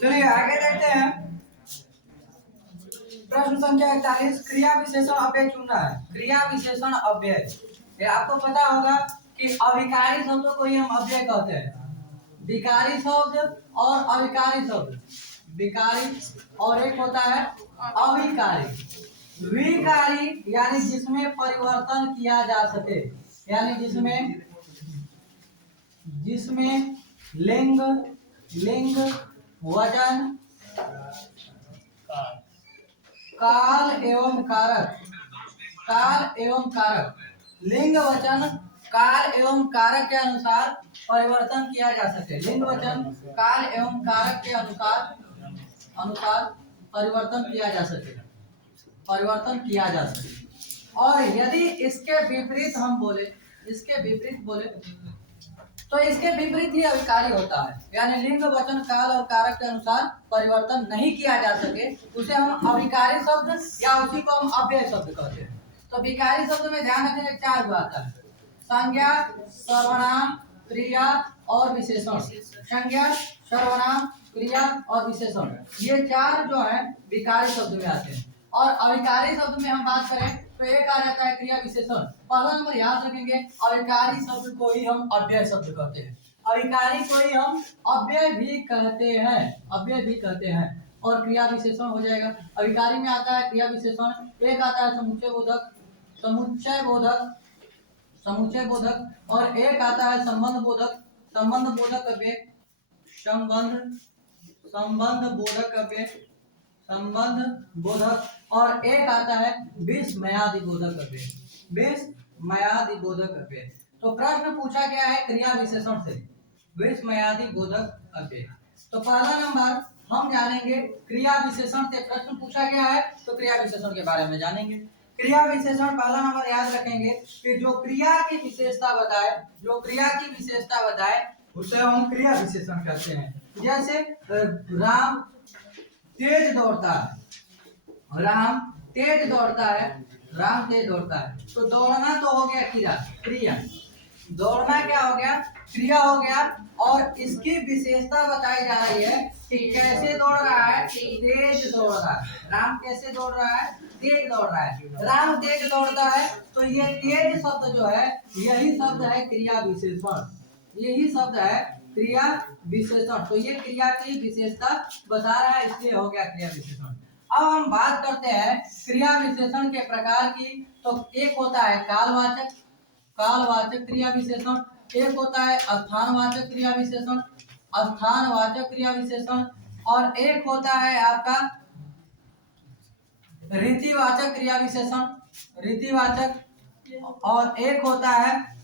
चलिए आगे देखते हैं। प्रश्न संख्या 41 क्रिया विशेषण अव्यय चुनना है। क्रिया विशेषण अव्यय, ये आपको पता होगा कि अविकारी शब्दों को ही हम अव्यय कहते हैं। विकारी शब्द और अविकारी शब्द, विकारी और एक होता है अविकारी। विकारी यानी जिसमें परिवर्तन किया जा सके, यानी जिसमें लिंग, वजन, काल एवं कारक, लिंग, वचन, काल एवं कारक के अनुसार परिवर्तन किया जा सके। लिंग, वचन, काल एवं कारक के अनुसार परिवर्तन किया जा सके, और यदि इसके विपरीत हम बोले, तो इसके विपरीत ही अविकारी होता है। यानी लिंग, वचन, काल और कारक के अनुसार परिवर्तन नहीं किया जा सके, उसे हम अविकारी शब्द या उसी को हम अव्यय शब्द कहते हैं। तो विकारी शब्द में ध्यान रखने 4 गुण आता है: संज्ञा, सर्वनाम, क्रिया और विशेषण। संज्ञा, सर्वनाम, क्रिया और विशेषण, ये 4 जो है विकारी शब्द में आते हैं। और अविकारी शब्द में हम बात करें तो एक आ जाता है क्रिया विशेषण। पहला नंबर याद रखेंगे, अविकारी शब्द को ही हम अव्यय शब्द कहते हैं। अविकारी को ही हम अव्यय भी कहते हैं। और क्रिया विशेषण हो जाएगा। अविकारी में आता है क्रिया विशेषण, एक आता है समुच्चय बोधक, और एक आता है संबंध बोधक अव्यय, संबंध बोधक, और एक आता है विस्मयादि बोधक अव्यय। तो प्रश्न पूछा गया है क्रिया विशेषण से, विस्मयादि बोधक अव्यय। तो पहला नंबर हम जानेंगे क्रिया विशेषण से प्रश्न पूछा गया है, तो क्रिया विशेषण के बारे में जानेंगे। क्रिया विशेषण पहला नंबर याद रखेंगे कि जो क्रिया की विशेषता बताए उसे हम क्रिया विशेषण कहते हैं। जैसे राम तेज दौड़ता है, तो दौड़ना तो हो गया क्रिया, दौड़ना क्या हो गया? क्रिया हो गया। और इसकी विशेषता बताई जा रही है कि कैसे दौड़ रहा है? तेज दौड़ रहा है। राम कैसे दौड़ रहा है? तेज दौड़ रहा है। राम तेज दौड़ता है, तो ये तेज शब्द जो है, यही शब्द है क्रिया विशेषण। तो ये क्रिया की विशेषता बता रहा है, इसलिए हो गया क्रिया विशेषण। अब हम बात करते हैं क्रिया विशेषण के प्रकार की। तो एक होता है कालवाचक क्रिया विशेषण, एक होता है स्थानवाचक क्रिया विशेषण, और एक होता है आपका रीतिवाचक क्रिया विशेषण, और एक होता है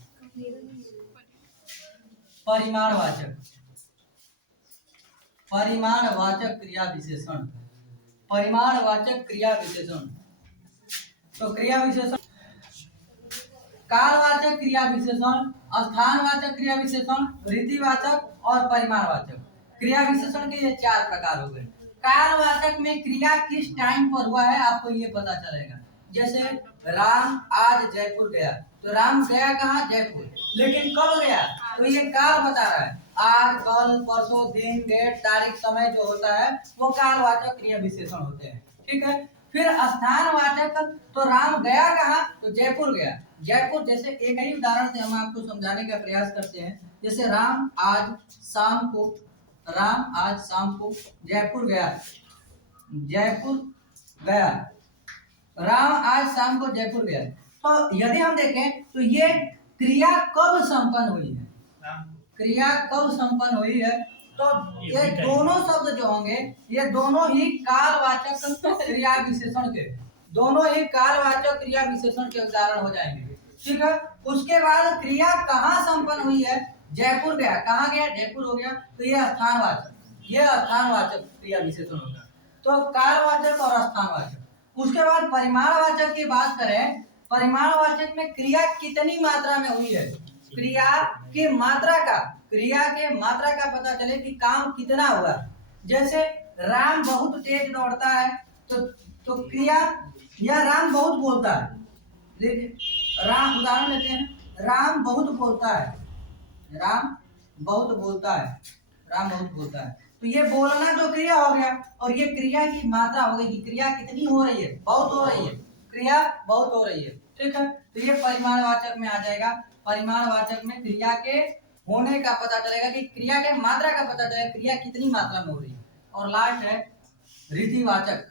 परिमाणवाचक क्रिया विशेषण। तो क्रिया विशेषण कालवाचक क्रिया विशेषण, स्थानवाचक क्रिया विशेषण, रीतिवाचक और परिमाणवाचक क्रिया विशेषण के ये 4 प्रकार हो गए। कालवाचक में क्रिया किस टाइम पर हुआ है आपको ये पता चलेगा। जैसे राम आज जयपुर गया, तो राम गया कहाँ? जयपुर। लेकिन कब गया? तो ये काल बता रहा है। आज, कल, परसों, दिन, डेट, तारीख, समय जो होता है वो कालवाचक क्रिया विशेषण होते हैं। ठीक है। फिर स्थानवाचक, तो राम गया कहाँ? तो जयपुर गया। जैसे एक ही उदाहरण से हम आपको समझाने का प्रयास करते हैं। जैसे राम आज शाम को जयपुर गया। राम आज शाम को जयपुर गया। तो यदि हम देखें तो ये क्रिया कब संपन्न हुई है? तो ये दोनों शब्द जो होंगे, ये दोनों ही कालवाचक क्रिया विशेषण के उदाहरण हो जाएंगे। ठीक है। उसके बाद क्रिया कहाँ संपन्न हुई है? जयपुर गया। कहाँ गया? जयपुर हो गया। तो ये स्थानवाचक क्रिया विशेषण होगा। तो कालवाचक और स्थानवाचक। उसके बाद परिमाणवाचक की बात करें, परिमाणवाचक में क्रिया कितनी मात्रा में हुई है? क्रिया के मात्रा का पता चले कि काम कितना हुआ। जैसे राम बहुत तेज दौड़ता है, तो क्रिया, या राम बहुत बोलता है। राम, उदाहरण लेते हैं, राम बहुत बोलता है। तो ये बोलना तो क्रिया हो गया, और ये क्रिया की मात्रा हो गई कि क्रिया कितनी हो रही है, बहुत हो रही है, क्रिया बहुत हो रही है। ठीक है, तो ये परिमाणवाचक में आ जाएगा। परिमाणवाचक में क्रिया के होने का पता चलेगा कि क्रिया के मात्रा का पता चलेगा, क्रिया कितनी मात्रा में हो रही है। और लास्ट है रीतिवाचक।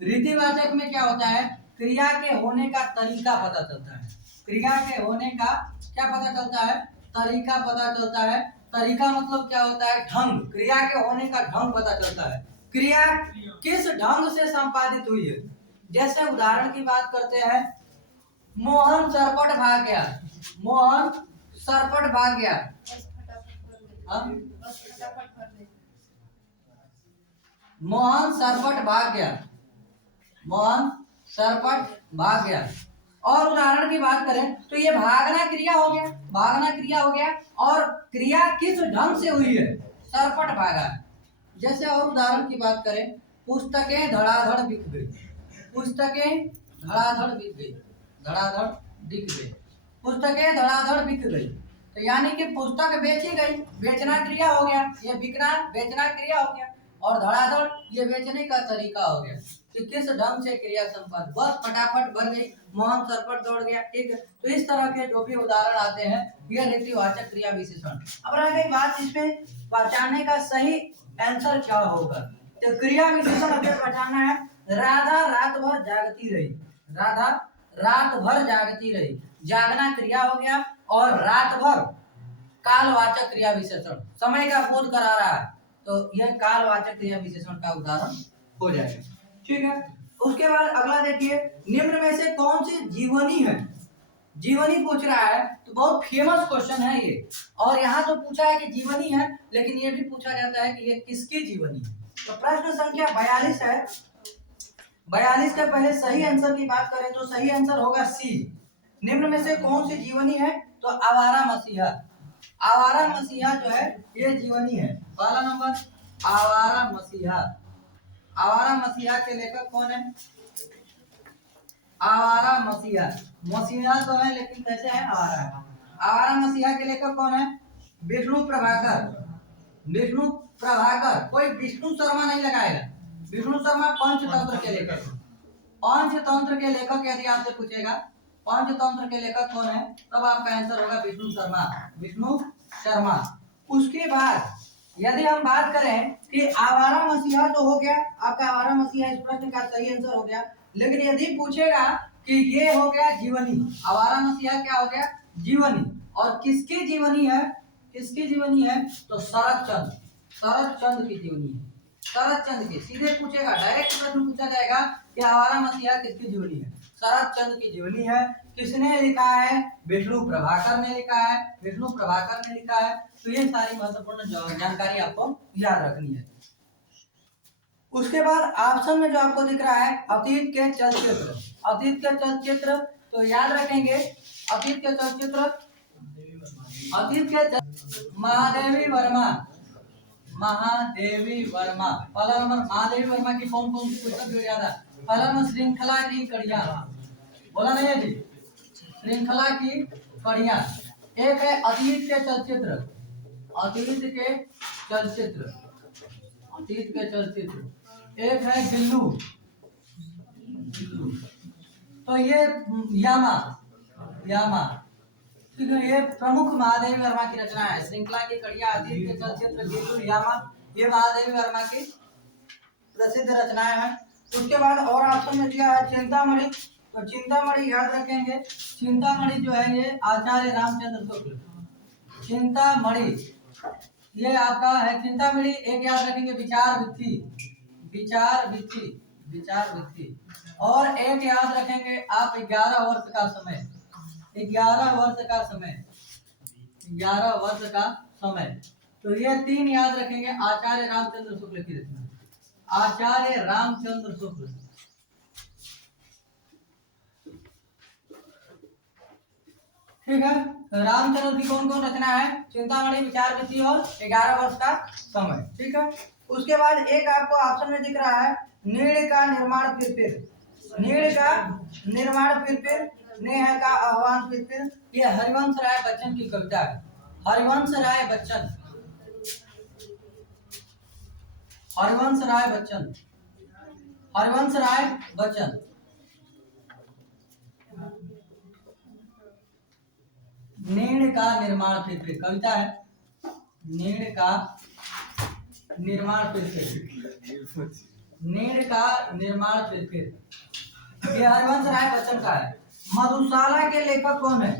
रीतिवाचक में क्या होता है, क्रिया के होने का तरीका पता चलता है। क्रिया के होने का क्या पता चलता है, तरीका पता चलता है। तरीका मतलब क्या होता है, ढंग, क्रिया के होने का ढंग पता चलता है, क्रिया किस ढंग से संपादित हुई है। जैसे उदाहरण की बात करते हैं, मोहन सरपट भाग गया, मोहन सरपट भाग गया। मोहन सरपट भाग गया, मोहन सरपट भाग गया। और उदाहरण की बात करें तो ये भागना क्रिया हो गया, भागना क्रिया हो गया, और क्रिया किस ढंग से हुई है, सरपट भागा। जैसे और उदाहरण की बात करें, पुस्तकें धड़ाधड़ बिक गई, पुस्तकें धड़ाधड़ बिक गई, धड़ाधड़ बिक गई, पुस्तकें धड़ाधड़ बिक गई। तो यानी कि पुस्तक बेची गई, बेचना क्रिया हो गया, ये बिकना बेचना क्रिया हो गया, और धड़ाधड़ ये बेचने का तरीका हो गया कि किस ढंग से क्रिया संपादित, बस फटाफट बन गई, मोहन सरपट दौड़ गया। ठीक है, तो इस तरह के जो भी उदाहरण आते हैं ये रीतिवाचक क्रिया विशेषण। अब रह गई बात इसमें पहचानने का सही आंसर क्या होगा। तो क्रिया विशेषण अगर पहचानना है, राधा रात भर जागती रही, राधा रात भर जागती रही, जागना क्रिया हो गया, और रात भर कालवाचक क्रिया विशेषण, समय का बोध करा रहा है, तो यह कालवाचक क्रिया विशेषण का उदाहरण हो जाएगा। ठीक है, उसके बाद अगला देखिए, निम्न में से कौन सी जीवनी है। जीवनी पूछ रहा है, तो बहुत फेमस क्वेश्चन है ये, और यहाँ तो पूछा है कि जीवनी है, लेकिन ये भी पूछा जाता है कि ये किसकी जीवनी है। तो प्रश्न संख्या 42 है। 42 का पहले सही आंसर की बात करें तो सही आंसर होगा सी। निम्न में से कौन सी जीवनी है, तो आवारा मसीहा, आवारा मसीहा जो है ये जीवनी है। पहला नंबर आवारा मसीहा। आवारा मसीहा के लेखक कौन है, आवारा मसीहा, मसीहा तो है लेकिन कैसे है, आवारा है। आवारा मसीहा के लेखक कौन है, विष्णु प्रभाकर, विष्णु प्रभाकर, कोई विष्णु शर्मा नहीं लगाएगा, विष्णु शर्मा पंचतंत्र के लेखक। पंचतंत्र के लेखक यदि आपसे पूछेगा पंचतंत्र के लेखक कौन है, तब आपका आंसर होगा विष्णु शर्मा, विष्णु शर्मा। उसके बाद यदि हम बात करें कि आवारा मसीहा तो हो गया आपका, आवारा मसीहा इस प्रश्न का सही आंसर हो गया, लेकिन यदि पूछेगा कि ये हो गया जीवनी, आवारा मसीहा क्या हो गया, जीवनी, और किसकी जीवनी है, किसकी जीवनी है, तो शरद चंद्र, शरद चंद्र की जीवनी है, शरद चंद्र की। सीधे पूछेगा, डायरेक्ट प्रश्न पूछा जाएगा कि आवारा मसीहा किसकी जीवनी है, शरद चंद्र की जीवनी है। किसने लिखा है, विष्णु प्रभाकर ने लिखा है, विष्णु प्रभाकर ने लिखा है। तो ये सारी महत्वपूर्ण जानकारी आपको याद रखनी है। उसके बाद ऑप्शन में जो आपको दिख रहा है अतीत के चलचित्र, अतीत के चलचित्र, तो याद रखेंगे अतीत के चलचित्र, अतीत के महादेवी वर्मा, महादेवी वर्मा। पहला नंबर महादेवी वर्मा की कौन कौन सी पुस्तक जो याद है, पहला नंबर श्रृंखला की कड़ियां, बोला नहीं है जी, श्रृंखला की कड़ियां। एक है अतीत के चलचित्र, अतीत के चलचित्र, अतीत के चलचित्र। एक है गिल्लू, गिल्लू, तो ये यामा, यामा। ठीक है, ये प्रमुख महादेवी वर्मा की रचना है, श्रृंखला की कड़ियां, अतीत के चलचित्र, गिल्लू, यामा, ये महादेवी वर्मा की प्रसिद्ध रचनाएं हैं। उसके बाद और ऑप्शन में दिया है चिंतामणि, तो चिंतामणि याद रखेंगे, चिंतामणि जो है ये आचार्य रामचंद्र शुक्ल, चिंतामणि ये आपका है चिंतामणि। एक याद रखेंगे विचार भित्ति, विचार भित्ति, विचार भित्ति। और एक याद रखेंगे आप 11 वर्ष का समय, 11 वर्ष का समय, 11 वर्ष का समय। तो ये तीन याद रखेंगे, आचार्य रामचंद्र शुक्ल की रचना, आचार्य रामचंद्र शुक्ल। ठीक है, रामचंद्र की कौन कौन रचना है, चिंतामणि, विचार भित्ति और 11 वर्ष का समय। ठीक है, उसके बाद एक आपको ऑप्शन में दिख रहा है नीड़ का निर्माण फिर, नीड़ का निर्माण फिर, नेह का आह्वान फिर, ये हरिवंश राय बच्चन की कविता है, हरिवंश राय बच्चन, हरिवंश राय बच्चन, हरिवंश राय बच्चन। नीड़ का निर्माण फिर कविता है, नीड़ का निर्माण फिर नीड़ का निर्माण फिर ये हरिवंश राय बच्चन का है। मधुशाला के लेखक कौन है?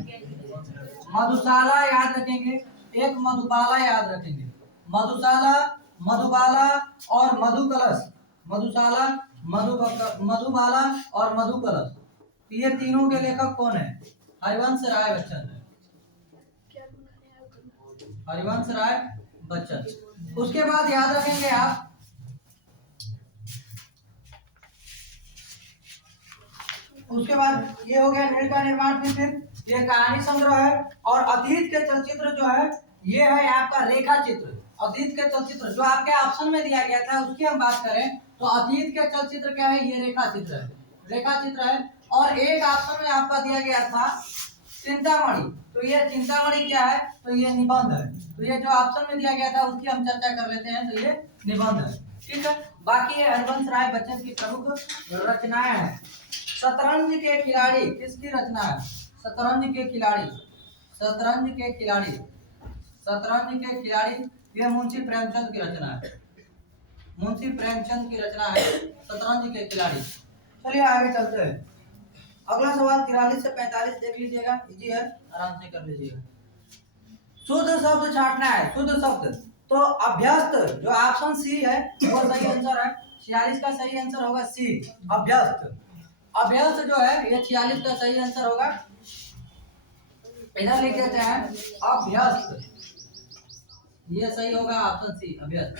मधुशाला याद रखेंगे, एक मधुबाला याद रखेंगे। मधुशाला, मधुबाला और मधुकलश। मधुशाला, मधुबाला और मधुकलश, ये तीनों के लेखक कौन है? हरिवंश राय बच्चन, हरिवंश राय बच्चन। उसके बाद याद रखेंगे आप, उसके बाद ये हो गया नीड़ का निर्माण फिर ये कहानी संग्रह है। और अतीत के चलचित्र जो है ये है आपका रेखा चित्र। अतीत के चलचित्र जो आपके ऑप्शन में दिया गया था उसकी हम बात करें तो अतीत के चलचित्र क्या है? ये रेखा चित्र है, रेखा चित्र है। और एक ऑप्शन में आपका दिया गया था चिंतामणि, तो ये चिंतामणि क्या है? तो ये निबंध है। तो ये जो ऑप्शन में दिया गया था उसकी हम चर्चा कर लेते हैं, तो ये निबंध है, ठीक है। बाकी ये हरिवंश राय बच्चन की प्रमुख रचनाएं हैं। शतरंज के खिलाड़ी किसकी रचना है? शतरंज के खिलाड़ी, शतरंज के खिलाड़ी, शतरंज के खिलाड़ी ये मुंशी प्रेमचंद की रचना है, मुंशी प्रेमचंद की रचना है शतरंज के खिलाड़ी। चलिए आगे चलते हैं। अगला सवाल 43 से 45 देख लीजिएगा, इजी है, आराम से कर लीजिएगा। शुद्ध शब्द छांटना है, शुद्ध शब्द। तो अभ्यस्त जो ऑप्शन सी है वो सही आंसर है, 46 का सही आंसर होगा सी, अभ्यस्त। अभ्यस्त जो है ये 46 का सही आंसर होगा, इधर लिख देते हैं अभ्यस्त, ये सही होगा ऑप्शन सी, अभ्यस्त।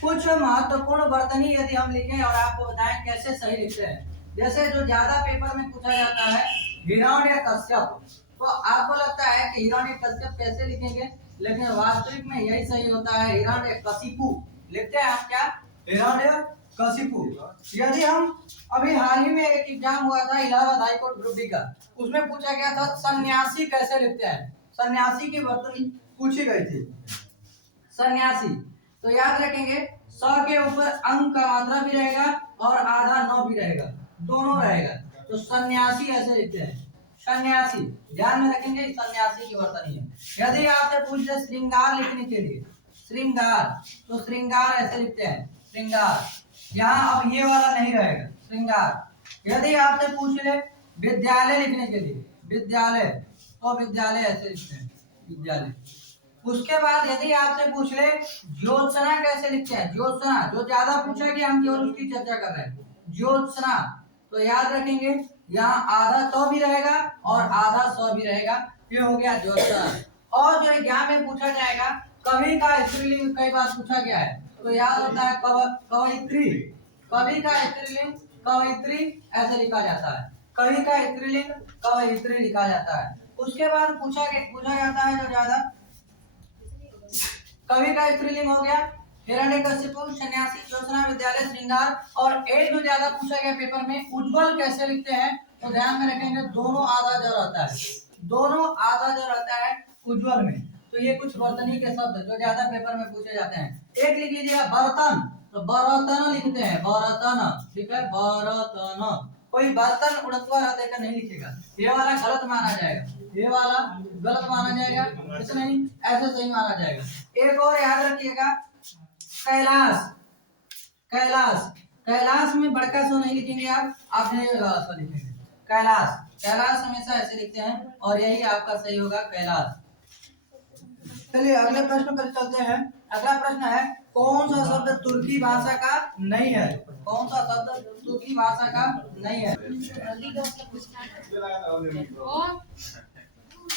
कुछ महत्वपूर्ण वर्तनी यदि हम लिखें और आपको बताएं कैसे सही लिखते हैं, जैसे जो ज्यादा पेपर में पूछा जाता है हिरण्य कश्यप, तो आपको लगता है कि हिरण्य कश्यप कैसे लिखेंगे, लेकिन वास्तविक में यही सही होता है, हिरण्य कशिपु लिखते हैं आप, क्या? हिरण्य कशिपु। यदि हम अभी हाल ही में एक एग्जाम हुआ था Allahabad high court group D का, उसमें पूछा गया था सन्यासी कैसे लिखते हैं, सन्यासी की वर्तनी पूछी गई थी, सन्यासी। तो याद रखेंगे स के ऊपर अंक का मात्रा भी रहेगा और आधा न भी रहेगा, दोनों रहेगा, तो सन्यासी ऐसे लिखते हैं, सन्यासी। ध्यान में रखेंगे सन्यासी की वर्तनी है। यदि आपसे पूछ ले श्रृंगार लिखने के लिए, श्रृंगार, तो श्रृंगार ऐसे लिखते हैं, श्रृंगार। यहाँ अब ये वाला नहीं रहेगा, श्रृंगार। यदि आपसे पूछ ले विद्यालय लिखने के लिए, विद्यालय, तो विद्यालय ऐसे लिखते हैं, विद्यालय। उसके बाद यदि आपसे पूछ ले ज्योत्सना कैसे लिखते हैं, ज्योत्सना, जो ज्यादा पूछा गया हम केवल उसकी चर्चा कर रहे हैं, ज्योत्सना। तो याद रखेंगे यहाँ आधा तो भी रहेगा और आधा सौ भी रहेगा, ये हो गया ज्योत्सना। और जो एग्जाम में पूछा जाएगा कवि का स्त्रीलिंग कई बार पूछा गया है, तो याद होता है कवयित्री, कवि का स्त्रीलिंग कवयित्री ऐसे लिखा जाता है, कवि का स्त्रीलिंग कवयित्री लिखा जाता है। उसके बाद पूछा जाता है जो ज्यादा, कवि का स्त्रीलिंग हो गया हिरण्यकशिपु, सन्यासी, ज्योत्सना, विद्यालय, श्रृंगार। और एक जो ज्यादा पूछा गया पेपर में उज्ज्वल कैसे लिखते हैं, तो ध्यान में रखेंगे दोनों आधा जो रहता है, दोनों आधा जो रहता है उज्ज्वल में। तो ये कुछ वर्तनी के शब्द जो ज्यादा पेपर में पूछे जाते हैं। एक लिख लीजिएगा बर्तन, तो बर्तन लिखते हैं, बर्तन, ठीक है, बर्तन। कोई बर्तन उड़तवा रह देकर नहीं लिखेगा, ये वाला गलत माना जाएगा, ये वाला गलत माना जाएगा, ऐसे नहीं, ऐसे सही माना जाएगा। एक और याद रखिएगा कैलाश, कैलाश, कैलाश में बड़का सो नहीं लिखेंगे आप ये वाला सो लिखेंगे, कैलाश, कैलाश हमेशा ऐसे लिखते हैं और यही आपका सही होगा, कैलाश। चलिए अगले प्रश्न पर चलते हैं। अगला प्रश्न है कौन सा शब्द तुर्की भाषा का नहीं है, कौन सा शब्द तुर्की भाषा का नहीं है।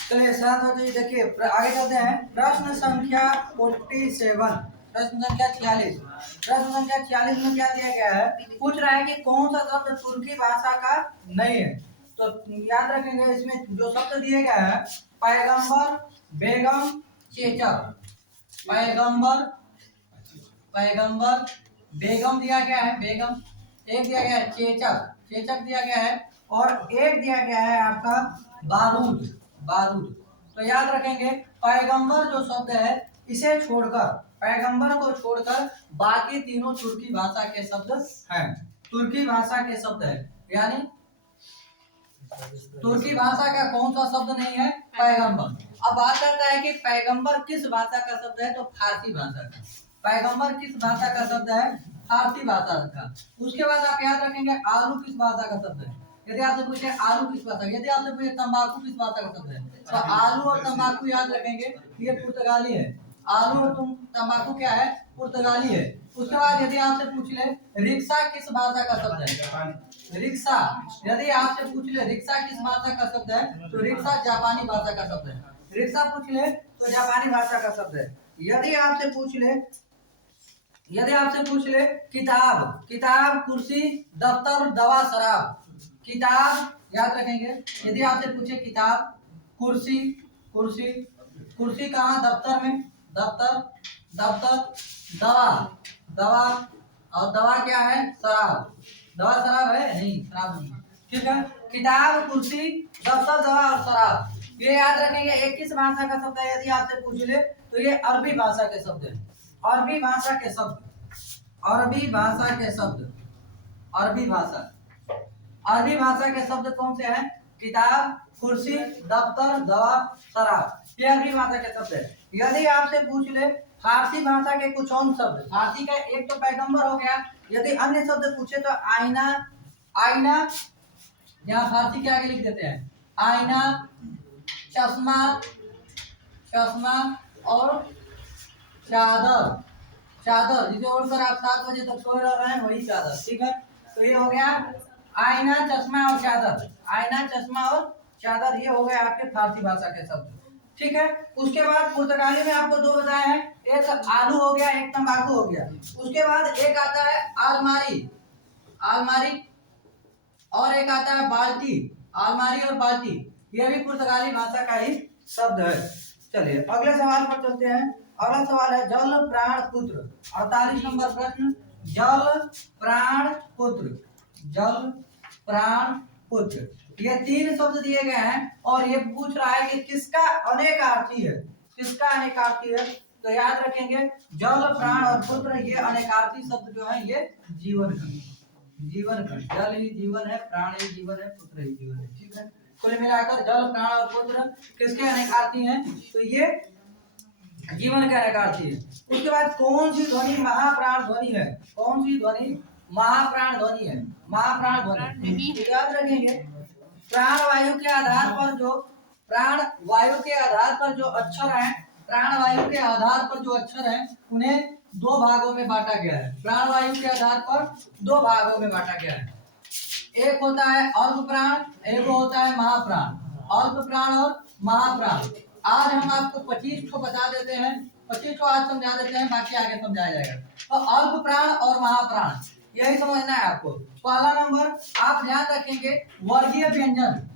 चलिए साथ होते देखिए आगे चलते हैं। प्रश्न संख्या 47, प्रश्न संख्या 46, प्रश्न संख्या 46 में क्या दिया गया है, पूछ रहा है कि कौन सा शब्द तुर्की भाषा का नहीं है। तो याद रखेंगे इसमें जो शब्द दिए गए हैं पैगंबर, बेगम, चेचक, पैगंबर, पैगंबर, बेगम दिया गया है, बेगम, एक दिया गया है चेचक, चेचक दिया गया है, और एक दिया गया है आपका बारूद, बारूद। तो याद रखेंगे पैगंबर जो शब्द है इसे छोड़कर, पैगंबर को छोड़कर बाकी तीनों तुर्की भाषा के शब्द हैं। तुर्की भाषा के शब्द है, यानी तुर्की भाषा का कौन सा शब्द नहीं है? पैगंबर। अब बात करता है कि पैगंबर किस भाषा का शब्द है, तो फारसी भाषा का। पैगंबर किस भाषा का शब्द है? फारसी भाषा का। उसके बाद आप याद रखेंगे आलू किस भाषा का शब्द है। यदि आपसे पूछे आलू किस भाषा, यदि आपसे पूछे तंबाकू किस भाषा का शब्द है, तो आलू और तंबाकू याद रखेंगे ये पुर्तगाली है। आलू और तंबाकू क्या है? पुर्तगाली है। उसके बाद यदि आपसे पूछ ले रिक्शा किस भाषा का शब्द है, रिक्शा, यदि आपसे पूछ ले रिक्शा किस भाषा का शब्द है, तो रिक्शा जापानी भाषा का शब्द है। रिक्शा पूछ ले तो जापानी भाषा का शब्द है। यदि आपसे पूछ ले किताब, किताब, कुर्सी, दफ्तर, दवा, शराब। किताब याद रखेंगे। यदि आपसे पूछे किताब, कुर्सी, कुर्सी, कुर्सी कहाँ? दफ्तर में, दफ्तर, दफ्तर, दवा, दवा, और दवा क्या है? शराब। दवा शराब है? नहीं, शराब नहीं। ठीक है, किताब, कुर्सी, दफ्तर, दवा और शराब, ये याद रखेंगे। एक किस भाषा का शब्द है? यदि आपसे पूछ ले तो ये अरबी भाषा के शब्द है। अरबी भाषा के शब्द, अरबी भाषा के शब्द, अरबी भाषा, अरबी भाषा के शब्द कौन से हैं? किताब, कुर्सी, दफ्तर, दवा, शराब, ये अरबी भाषा के शब्द है। यदि आपसे पूछ ले फारसी भाषा के कुछ और शब्द, फारसी का एक तो पैगंबर हो गया, यदि अन्य शब्द पूछे तो आईना, आईना, यहाँ फारसी के आगे लिख देते हैं आईना, चश्मा, चश्मा और चादर, चादर जिसे ओढ़कर आप 7 बजे तक सो रहे हैं वही चादर। ठीक है, तो ये हो गया आईना, चश्मा और चादर। आईना, चश्मा और चादर, ये हो गए आपके फारसी भाषा के शब्द। ठीक है, उसके बाद पुर्तगाली में आपको दो बताए हैं, एक आलू हो गया, एक तंबाकू हो गया। उसके बाद एक आता है आलमारी, आलमारी, और एक आता है बाल्टी, आलमारी और बाल्टी, ये भी पुर्तगाली भाषा का ही शब्द है। चलिए अगले सवाल पर चलते हैं। अगला सवाल है जल प्राण पुत्र। 48 नंबर प्रश्न, जल प्राण पुत्र, जल प्राण पुत्र। ये 3 शब्द दिए गए हैं और ये पूछ रहा है कि किसका अनेकार्थी है, किसका अनेकार्थी है। तो याद रखेंगे जल, प्राण और पुत्र, ये अनेकार्थी शब्द जो है ये जीवन का, जीवन का, जल ही जीवन है, प्राण ही जीवन है, पुत्र ही जीवन है। ठीक है, कुल मिलाकर जल, प्राण और पुत्र किसके अनेकार्थी हैं? तो ये जीवन के अनेकार्थी है। उसके बाद कौन सी ध्वनि महाप्राण ध्वनि है? कौन सी ध्वनि महाप्राण ध्वनि है? महाप्राण ध्वनि याद रखेंगे प्राण वायु के आधार पर जो, प्राण वायु के आधार पर जो अक्षर हैं, प्राण वायु के आधार पर जो अक्षर हैं उन्हें 2 भागों में बांटा गया है। प्राण वायु के आधार पर 2 भागों में बांटा गया है। एक होता है अल्प प्राण, एक होता है महाप्राण। अल्प प्राण और महाप्राण आज हम आपको 25 को बता देते हैं, 25 को आज समझा देते हैं, बाकी आगे समझाया जाएगा। तो अल्प प्राण और महाप्राण यही समझना है आपको। पहला नंबर आप ध्यान रखेंगे वर्गीय व्यंजन,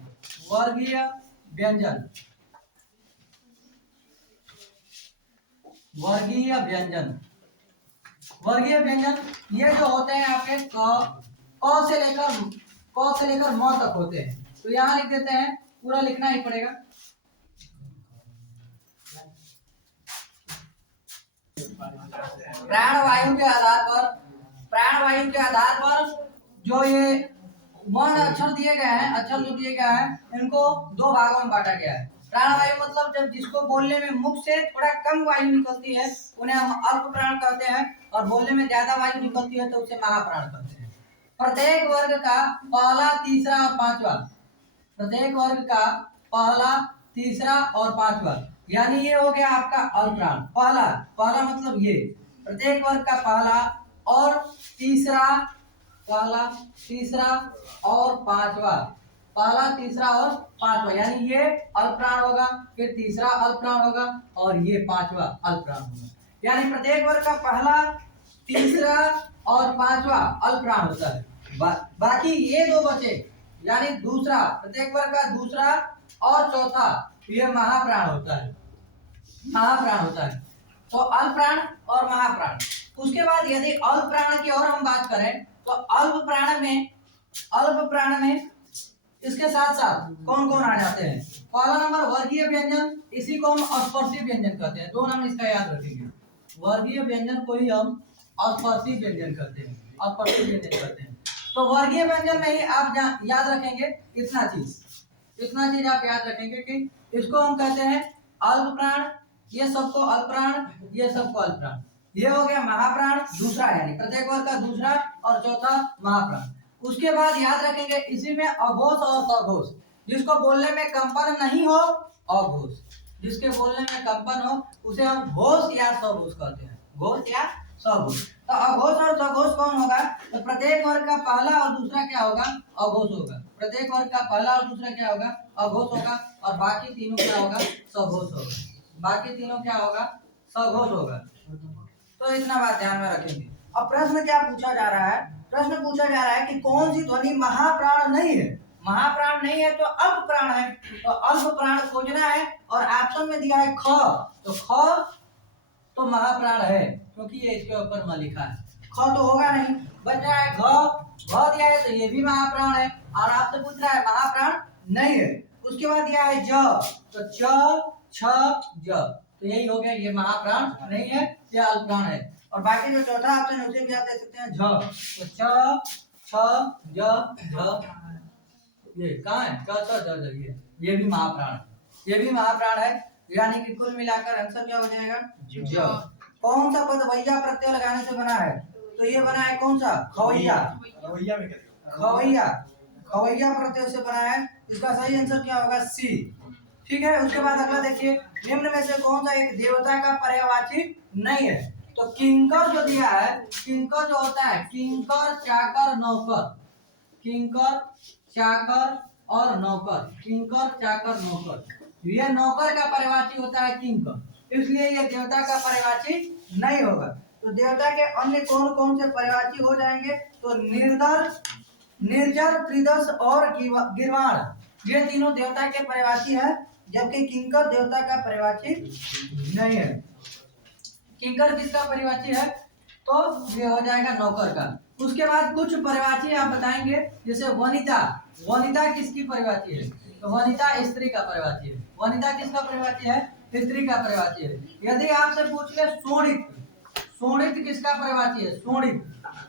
वर्गीय व्यंजन, वर्गीय व्यंजन, वर्गीय व्यंजन ये जो होते हैं आपके क से लेकर म तक होते हैं। तो यहाँ लिख देते हैं, पूरा लिखना ही पड़ेगा। प्राण वायु के आधार पर, प्राण वायु के आधार पर जो ये वर्ण अक्षर दिए गए हैं, अक्षर जो दिए गए हैं, इनको 2 भागों में बांटा गया है। प्राण वायु मतलब जब जिसको बोलने में मुख से थोड़ा कम वायु निकलती है उन्हें हम अल्प प्राण कहते हैं, और बोलने में ज्यादा वायु निकलती है तो उसे महाप्राण कहते हैं। प्रत्येक वर्ग का पहला, तीसरा और पांचवा, प्रत्येक वर्ग का पहला, तीसरा और पांचवा, यानी ये हो गया आपका अल्प प्राण। पहला, पहला मतलब ये प्रत्येक वर्ग का पहला और तीसरा, पहला, तीसरा और पांचवा, पहला, तीसरा और पांचवा, यानी ये अल्प प्राण होगा, फिर तीसरा अल्प प्राण होगा और ये पांचवा अल्प प्राण होगा। यानी प्रत्येक वर्ग का पहला, तीसरा और पांचवा अल्प प्राण होता है। बाकी ये 2 बचे, यानी दूसरा, प्रत्येक वर्ग का दूसरा और चौथा, ये महाप्राण होता है, महाप्राण होता है। तो अल्प प्राण और महाप्राण। उसके बाद यदि अल्प प्राण की और हम बात करें तो अल्प प्राण में इसके साथ साथ कौन कौन आ जाते हैं? पहला नंबर वर्गीय व्यंजन, इसी को हम अस्पर्शी व्यंजन कहते हैं। 2 नाम इसका याद रखेंगे, वर्गीय व्यंजन को ही हम अस्पर्शी व्यंजन करते हैं, अस्पर्शी व्यंजन करते हैं। तो वर्गीय व्यंजन में ही आप याद रखेंगे इतना चीज आप याद रखेंगे कि इसको हम कहते हैं अल्प प्राण, ये सबको अल्प प्राण, ये सबको अल्प प्राण। ये हो गया महाप्राण दूसरा, यानी प्रत्येक वर्ग का दूसरा और चौथा महाप्राण। उसके बाद याद रखेंगे इसी में अघोष और सघोष। जिसको बोलने में कंपन नहीं हो अघोष, जिसके बोलने में कंपन हो उसे हम घोष या सघोष कहते हैं, घोष या सघोष। तो अघोष और सघोष कौन होगा? तो प्रत्येक वर्ग का पहला और दूसरा क्या होगा? अघोष होगा। प्रत्येक वर्ग का पहला और दूसरा क्या होगा? अघोष होगा। और बाकी तीनों क्या होगा? सघोष होगा। बाकी तीनों क्या होगा? सघोष होगा। तो इतना बात ध्यान में रखेंगे। अब प्रश्न क्या पूछा जा रहा है? प्रश्न पूछा जा रहा है कि कौन सी ध्वनि महाप्राण नहीं है? महाप्राण नहीं है तो अल्प प्राण है, तो अल्प प्राण खोजना है। और ऑप्शन में दिया है ख, तो ख तो महाप्राण है, क्योंकि ये इसके ऊपर में लिखा है। ख तो होगा नहीं, बच रहा है घ दिया है तो ये भी महाप्राण है। और आपसे पूछ रहा है महाप्राण नहीं है। उसके बाद दिया है ज, तो च छ ज, तो यही हो गया, ये महाप्राण नहीं है, ये अल्प प्राण है। और बाकी जो चौथा ऑप्शन है उसे भी आप देख सकते हैं झ, तो च छ ज झ, ये कहाँ है? च छ ज ज, ये भी महाप्राण, ये भी महाप्राण है। यानी कि कुल मिलाकर आंसर क्या हो जाएगा? ज। कौन सा पद वैया प्रत्यय लगाने से बना है? तो ये बना है कौन सा? खवैया। खवैया, खवैया प्रत्यय से बना है। इसका सही आंसर क्या होगा? सी। ठीक है। उसके बाद अगला देखिए, निम्न में से कौन सा एक देवता का पर्यायवाची नहीं है? तो किंकर जो दिया है, किंकर जो होता है किंकर चाकर नौकर, किंकर चाकर और नौकर, किंकर चाकर नौकर, यह नौकर का पर्यायवाची होता है किंकर, इसलिए यह देवता का पर्यायवाची नहीं होगा। तो देवता के अन्य कौन कौन से पर्यायवाची हो जाएंगे? तो निर्धर, निर्जर, त्रिदश और गिरवाण, ये तीनों देवता के पर्यायवाची है, जबकि किंकर देवता का पर्यायवाची नहीं है। किंकर किसका पर्यायवाची है? तो ये हो जाएगा नौकर का। उसके बाद कुछ पर्यायवाची आप बताएंगे, जैसे वनिता, वनिता किसकी पर्यायवाची है? तो वनिता स्त्री का पर्यायवाची है। वनिता किसका पर्यायवाची है? स्त्री का पर्यायवाची है। यदि आपसे पूछ ले शोणित, शोणित किसका पर्यायवाची है? शोणित,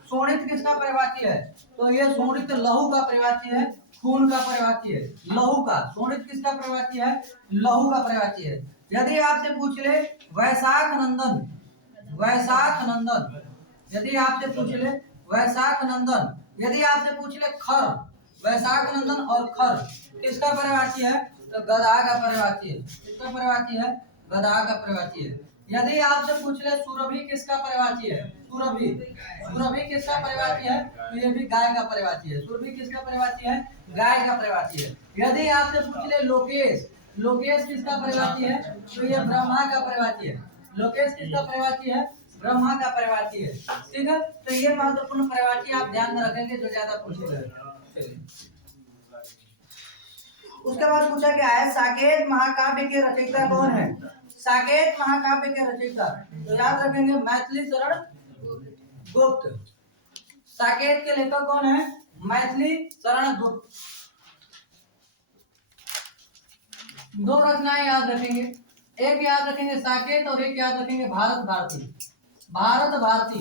शोणित किसका पर्यायवाची है? तो ये शोणित लहू का पर्यायवाची है, खून का पर्यायवाची है, लहू का। शोणित किसका पर्यायवाची है? लहू का पर्यायवाची है। यदि आपसे पूछ ले वैशाख नंदन, वैशाख नंदन, यदि आपसे पूछ ले वैशाख नंदन, यदि आपसे पूछ ले खर, वैशाख नंदन और खर किसका पर्यायवाची है? तो गधा का पर्यायवाची है। किसका पर्यायवाची है? गधा का पर्यायवाची है। यदि आपसे पूछ ले सुरभि किसका पर्यायवाची है? सुरभि, सुरभि किसका पर्यायवाची है? तो ये भी गाय का पर्यायवाची है। सुरभि किसका पर्यायवाची है? गाय का पर्यायवाची है। यदि आपसे पूछ ले लोकेश, लोकेश किसका पर्यायवाची है? तो ये ब्रह्मा का पर्यायवाची है। लोकेश किसका पर्यायवाची है? ब्रह्मा का पर्यायवाची है। ठीक है। तो ये महत्वपूर्ण पर्यायवाची आप ध्यान में रखेंगे जो ज्यादा पूछे गए। उसके बाद पूछा गया है साकेत महाकाव्य के रचयिता कौन है? साकेत महाकाव्य के रचयिता, तो याद रखेंगे मैथिली शरण गुप्त। साकेत के लेखक कौन है? मैथिली शरण गुप्त। दो रचनाएं याद रखेंगे, एक याद रखेंगे साकेत और एक याद रखेंगे भारत भारती। भारत भारती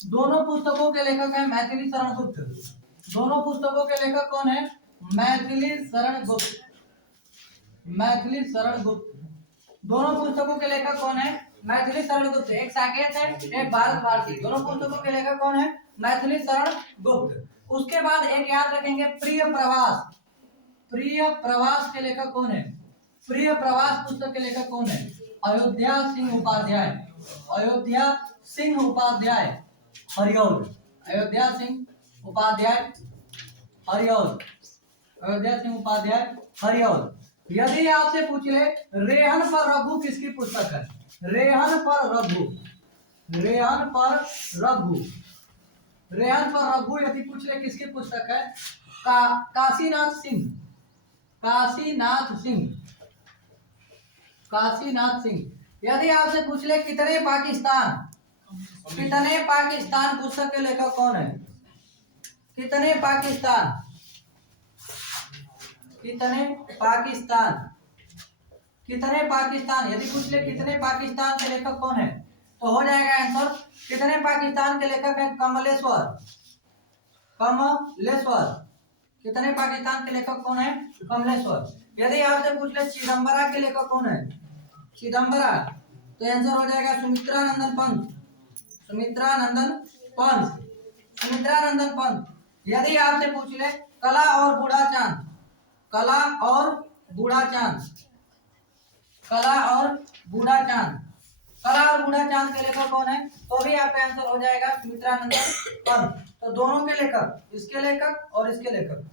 दोनों पुस्तकों के लेखक हैं मैथिली शरण गुप्त। दोनों पुस्तकों के लेखक कौन है? मैथिली शरण गुप्त, मैथिली शरण गुप्त। दोनों पुस्तकों के लेखक कौन है? मैथिली शरण गुप्त। एक साकेत है, एक भारत भारती। दोनों पुस्तकों के लेखक कौन है? मैथिली शरण गुप्त। उसके बाद एक याद रखेंगे प्रिय प्रवास। प्रिय प्रवास के लेखक कौन है? प्रिय प्रवास पुस्तक के लेखक कौन है? अयोध्या सिंह उपाध्याय, अयोध्या सिंह उपाध्याय हरिऔध, अयोध्या सिंह उपाध्याय हरिऔध, अयोध्या सिंह उपाध्याय हरिऔध। यदि आपसे पूछ ले रेहन पर रघु किसकी पुस्तक है? रेहन पर रघु, रेहन पर रघु, रेहन पर रघु यदि पूछ ले किसकी पुस्तक है? काशीनाथ सिंह, काशीनाथ सिंह, काशीनाथ सिंह। यदि आपसे पूछ ले कितने पाकिस्तान, कितने पाकिस्तान पुस्तक के लेखक कौन है? कितने पाकिस्तान, कितने पाकिस्तान, कितने पाकिस्तान, यदि पूछ ले कितने पाकिस्तान के लेखक कौन है? तो हो जाएगा आंसर। कितने पाकिस्तान के लेखक हैं? कमलेश्वर। कमलेश्वर। कितने पाकिस्तान के लेखक कौन है? कमलेश्वर। यदि आपसे पूछ ले चिदम्बरा के लेखक कौन है? चिदम्बरा, तो आंसर हो जाएगा सुमित्रानंदन पंत। सुमित्रानंदन पंत। सुमित्रानंदन पंत। यदि आपसे पूछ ले कला और बूढ़ा चांद, कला और बूढ़ा चांद, कला और बूढ़ा चांद, कला और बूढ़ा चांद के लेखक कौन है? तो भी आपका आंसर हो जाएगा सुमित्रानंदन पंत। तो दोनों के लेखक, इसके लेखक और इसके लेखक,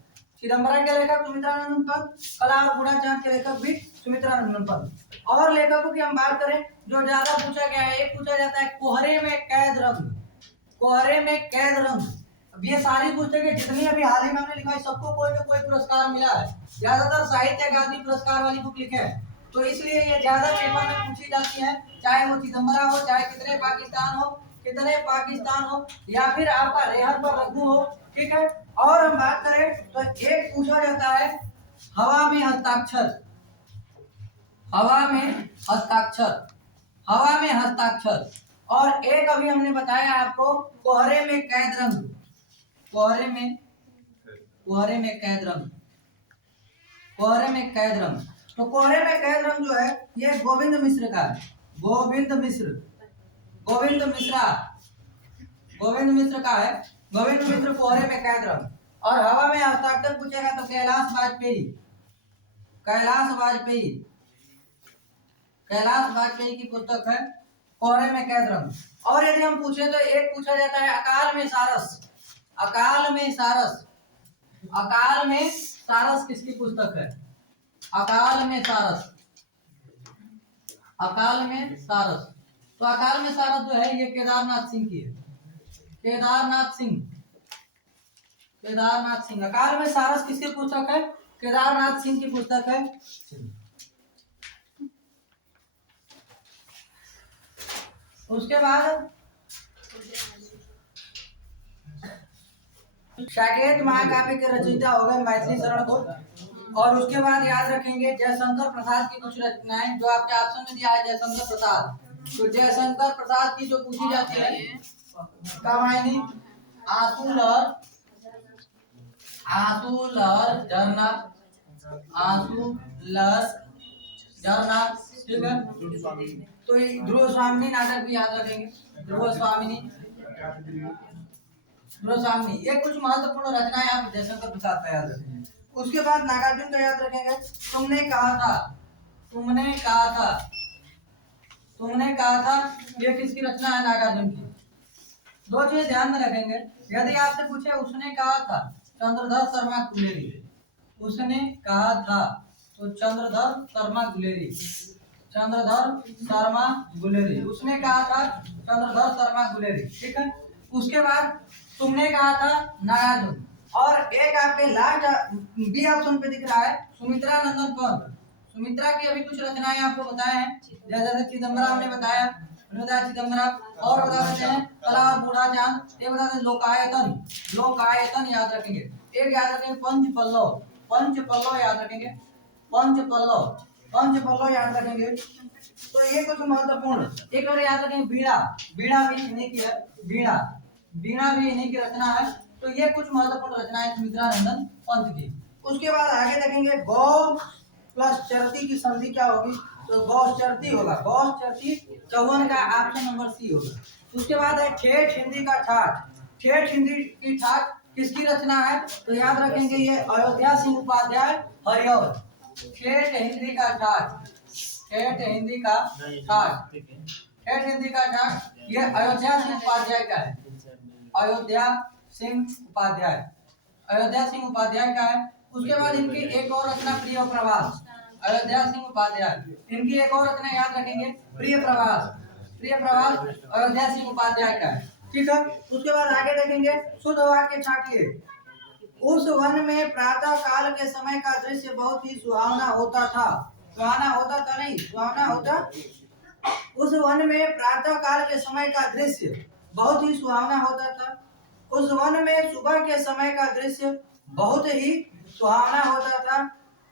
चिदम्बरा के लेखक सुमित्रानंदन पंत, कला और बूढ़ा चांद के लेखक भी सुमित्रानंदन पंत। और लेखकों की हम बात करें जो ज्यादा पूछा गया है, एक पूछा जाता है कोहरे में कैद रंग। कोहरे में कैद रंग। अब ये सारी पुस्तकें जितनी अभी हाल ही में हमने लिखा है सबको कोई ना कोई पुरस्कार मिला है। ज्यादातर साहित्य अकादमी पुरस्कार वाली बुक लिखे हैं, तो इसलिए ये ज्यादा पेपर में पूछी जाती है, चाहे वो चिदम्बरा हो, चाहे कितने पाकिस्तान हो, कितने पाकिस्तान हो, या फिर आपका रेहन पर रघु हो। ठीक है। और हम बात करें तो एक पूछा जाता है हवा में हस्ताक्षर। हवा में हस्ताक्षर। हवा में हस्ताक्षर। और एक अभी हमने बताया आपको कोहरे में कैद रंग। कोहरे में कैद रंग। कोहरे में कैद रंग। तो कोहरे में कैद रंग जो है ये गोविंद मिश्र का है। गोविंद मिश्र। गोविंद मिश्रा। गोविंद मिश्र का है। गोविंद मिश्र कोहरे में कैद रंग। और हवा में हस्ताक्षर पूछेगा तो कैलाश वाजपेयी। कैलाश वाजपेयी। कैलाश वाजपेयी की पुस्तक है कोहरे में कैद रंग। और यदि हम पूछे तो एक पूछा जाता है अकाल में सारस। अकाल में सारस। अकाल में सारस किसकी पुस्तक है? अकाल में सारस। अकाल में सारस। तो अकाल में सारस जो है ये केदारनाथ सिंह की है। केदारनाथ सिंह। केदारनाथ सिंह। अकाल में सारस किसकी पुस्तक है? केदारनाथ सिंह की पुस्तक है। उसके बाद साकेत महाकाव्य के रचयिता हो गए मैथिली शरण गुप्त। और उसके बाद याद रखेंगे जयशंकर प्रसाद की कुछ रचनाएं जो आपके ऑप्शन में दिया है। जयशंकर प्रसाद। तो जयशंकर प्रसाद की जो पूछी जाती है कामायनी, आंसू लहर, आंसू लहर झरना, आंसू लहर झरना। ठीक है। तो ध्रुव स्वामिनी नाटक भी याद रखेंगे। ध्रुव स्वामिनी। ध्रुव स्वामिनी ये कुछ महत्वपूर्ण रचनाएं आप जयशंकर प्रसाद का याद रखेंगे। उसके बाद नागार्जुन का याद रखेंगे। तुमने कहा था। तुमने कहा था। तुमने कहा था ये किसकी रचना है? नागार्जुन की। दो चीज ध्यान में रखेंगे। यदि आपसे पूछे उसने कहा था, चंद्रधर शर्मा गुलेरी। उसने कहा था तो चंद्रधर शर्मा गुलेरी। चंद्रधर शर्मा गुलेरी। उसने कहा था चंद्रधर शर्मा गुलेरी। ठीक है। उसके बाद तुमने कहा था नागार्जुन। और एक आपके लास्ट बी ऑप्शन पे दिख रहा है सुमित्रानंदन पंत। सुमित्रा की अभी कुछ रचनाएं आपको बताए हैं, जैसे चिदम्बरा हमने बताया, चिदम्बरा। और बता देते हैं कला और बूढ़ा चांद, ये बता दें लोकायतन। लोकायतन याद रखेंगे। एक याद रखेंगे पंच पल्लव। पंच पल्लव याद रखेंगे। पंच पल्लव। पंच पल्लव याद रखेंगे। तो ये कुछ महत्वपूर्ण। एक और याद रखेंगे बीड़ा। बीड़ा भी इन्हीं की है। बीड़ा। बीड़ा भी इन्हीं की रचना है। तो ये कुछ महत्वपूर्ण रचनाएं सुमित्रानंदन पंत की। उसके बाद आगे देखेंगे गौ प्लस चरती की संधि क्या होगी? तो गौचरती होगा। गौचरती 54 का ऑप्शन नंबर सी होगा। उसके बाद है ठेठ हिंदी का ठाठ। ठेठ हिंदी की ठाठ किसकी रचना है? तो याद रखेंगे ये अयोध्या सिंह उपाध्याय हरिऔध। ठेठ हिंदी का ठाठ। ठेठ हिंदी का ठाठ। ठेठ हिंदी का ठाठ ये अयोध्या सिंह उपाध्याय का है। अयोध्या सिंह उपाध्याय। अयोध्या सिंह उपाध्याय का है। उसके बाद इनकी एक और रचना प्रिय प्रवास। अयोध्या सिंह उपाध्याय। इनकी एक और रचना याद रखेंगे प्रिय प्रवास। प्रिय प्रवास अयोध्या सिंह उपाध्याय का है। ठीक है। उसके बाद आगे देखेंगे शुद्ध वाक्य छाटिए। उस वन में प्रातः काल के समय का दृश्य बहुत ही सुहावना होता था। सुहाना होता था नहीं, सुहावना होता। उस वन में प्रातः काल के समय का दृश्य बहुत ही सुहावना होता था। उस वन में सुबह के समय का दृश्य बहुत ही सुहावना होता था।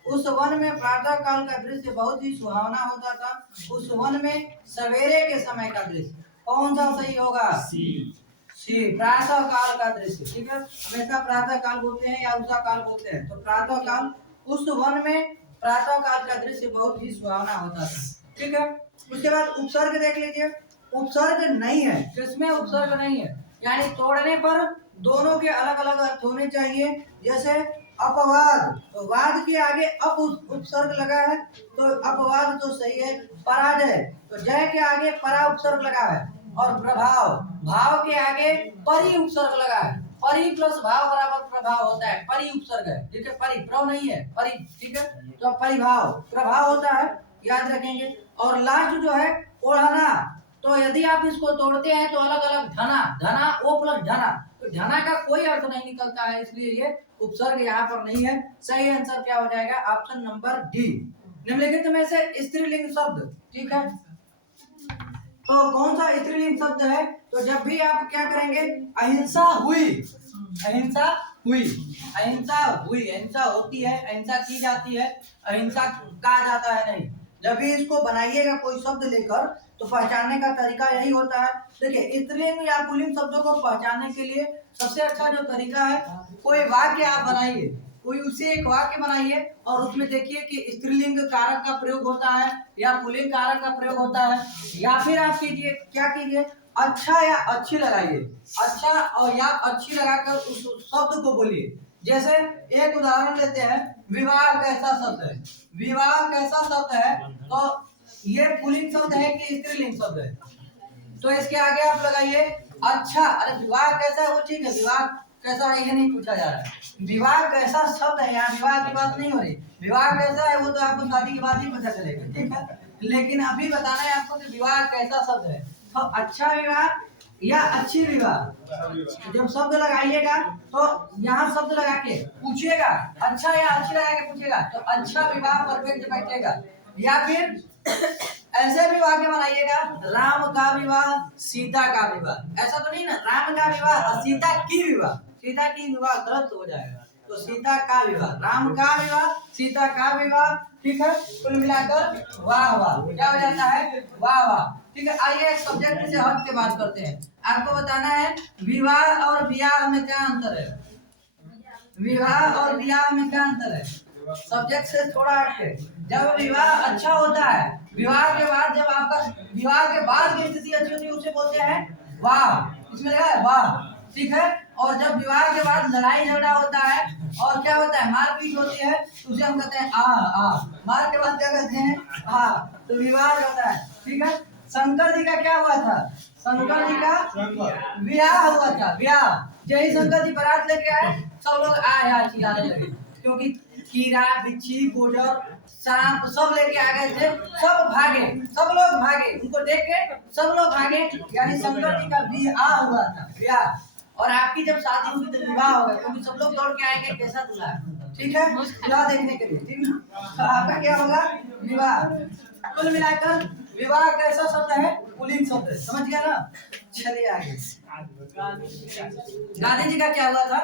उस वन में प्रातः काल का दृश्य बहुत ही सुहावना होता था। उस वन में सवेरे के समय का दृश्य, कौन सा सही होगा? सी, प्रातः काल का दृश्य। ठीक है, हमेशा प्रातः काल बोलते हैं या उषा काल बोलते हैं, तो प्रातः काल, उस वन में प्रातः काल का दृश्य बहुत ही सुहावना होता था। ठीक है, उसके बाद उपसर्ग देख लीजिए, उपसर्ग नहीं है, किसमें उपसर्ग नहीं है, यानी तोड़ने पर दोनों के अलग अलग अर्थ होने चाहिए। जैसे अपवाद, तो वाद के आगे अप उपसर्ग लगा है तो अपवाद तो सही है। पराजय, तो जय के आगे परा उपसर्ग लगा है। और प्रभाव, भाव के आगे परि उपसर्ग लगा है। परि प्लस भाव बराबर प्रभाव होता है, परि उपसर्ग है। ठीक है, परि प्रव नहीं है, परि। ठीक है, तो परिभाव प्रभाव होता है, याद रखेंगे। और लास्ट जो है ओढ़ना, तो यदि आप इसको तोड़ते हैं तो अलग अलग धना, धना ओ प्लस धना, तो धना का कोई अर्थ नहीं निकलता है, इसलिए ये उपसर्ग यहाँ पर नहीं है। सही आंसर क्या हो जाएगा? ऑप्शन नंबर डी, निम्नलिखित में से स्त्रीलिंग शब्द। ठीक है, तो कौन सा स्त्रीलिंग शब्द है? तो जब भी आप क्या करेंगे, अहिंसा हुई, अहिंसा हुई, अहिंसा हुई, अहिंसा होती है, अहिंसा की जाती है, अहिंसा कहा जाता है नहीं। जब भी इसको बनाइएगा कोई शब्द लेकर तो पहचानने का तरीका यही होता है। देखिए, स्त्रीलिंग या पुल्लिंग शब्दों को पहचानने के लिए सबसे अच्छा जो तरीका है, कोई वाक्य आप बनाइए, कोई उसे एक वाक्य बनाइए और उसमें देखिए कि स्त्रीलिंग कारक का प्रयोग होता है या पुल्लिंग कारक का प्रयोग होता है। या फिर आप कीजिए, क्या कीजिए, अच्छा या अच्छी लगाइए, अच्छा और या अच्छी लगाकर उस शब्द को बोलिए। जैसे एक उदाहरण लेते हैं, विवाह कैसा शब्द है, विवाह कैसा शब्द है, तो ये पुल्लिंग शब्द है कि स्त्रीलिंग शब्द है? तो इसके आगे आप लगाइए अच्छा। अरे विवाह कैसा है वो ठीक है, विवाह कैसा है ये नहीं पूछा जा रहा है, विवाह कैसा शब्द है, यहाँ विवाह की बात नहीं हो रही। विवाह कैसा है वो तो आपको शादी के बाद ही पता चलेगा। ठीक है, लेकिन अभी बताना है आपको कि विवाह कैसा शब्द है। तो अच्छा विवाह या अच्छी विवाह, जब शब्द लगाइएगा तो यहाँ शब्द लगा के पूछिएगा, अच्छा या अच्छी लगा के पूछिएगा तो अच्छा विवाह परफेक्ट बैठेगा। या फिर ऐसे भी वाक्य बनाइएगा, राम का विवाह सीता का विवाह, ऐसा तो नहीं ना, राम का विवाह और सीता की विवाह, सीता की विवाह गलत हो जाएगा। तो सीता का विवाह, राम का विवाह, सीता का विवाह। ठीक है, कुल मिलाकर वाह वाह क्या हो जाता है? वाह वाह। ठीक है, आइए एक सब्जेक्ट से हट के बात करते हैं। आपको बताना है विवाह और ब्याह में क्या अंतर है, विवाह और ब्याह में क्या अंतर है, सब्जेक्ट से थोड़ा हटके। जब विवाह अच्छा होता है, विवाह के बाद जब आपका विवाह के बाद की स्थिति अच्छी होती है उसे बोलते हैं वाह, इसमें लगा है वाह। ठीक है, और जब विवाह के बाद लड़ाई झगड़ा होता है और क्या होता है, मारपीट होती है, तो उसे हम कहते हैं आ। मार के बाद क्या कहते हैं? आ। तो विवाह होता है। ठीक है, शंकर जी का क्या हुआ था? शंकर जी का ब्याह हुआ था, ब्याह। जय शंकर जी बारात लेके आए, सब लोग आए चिल्लाने लगे, क्योंकि कीड़ा बिच्छी गोजर सांप सब लेके आ गए थे, सब भागे, सब लोग भागे, उनको देख के सब लोग भागे, यानी शंकर जी का ब्याह हुआ था, ब्याह। और आपकी जब शादी होगी तो विवाह होगा, क्योंकि सब लोग दौड़ के आएंगे कैसा दूल्हा है। ठीक है, दूल्हा देखने के लिए। ठीक है, तो आपका क्या होगा? विवाह। कुल मिलाकर विवाह कैसा शब्द है? पुल्लिंग शब्द है, समझ गया ना? चलिए आगे, गांधी जी का क्या हुआ था?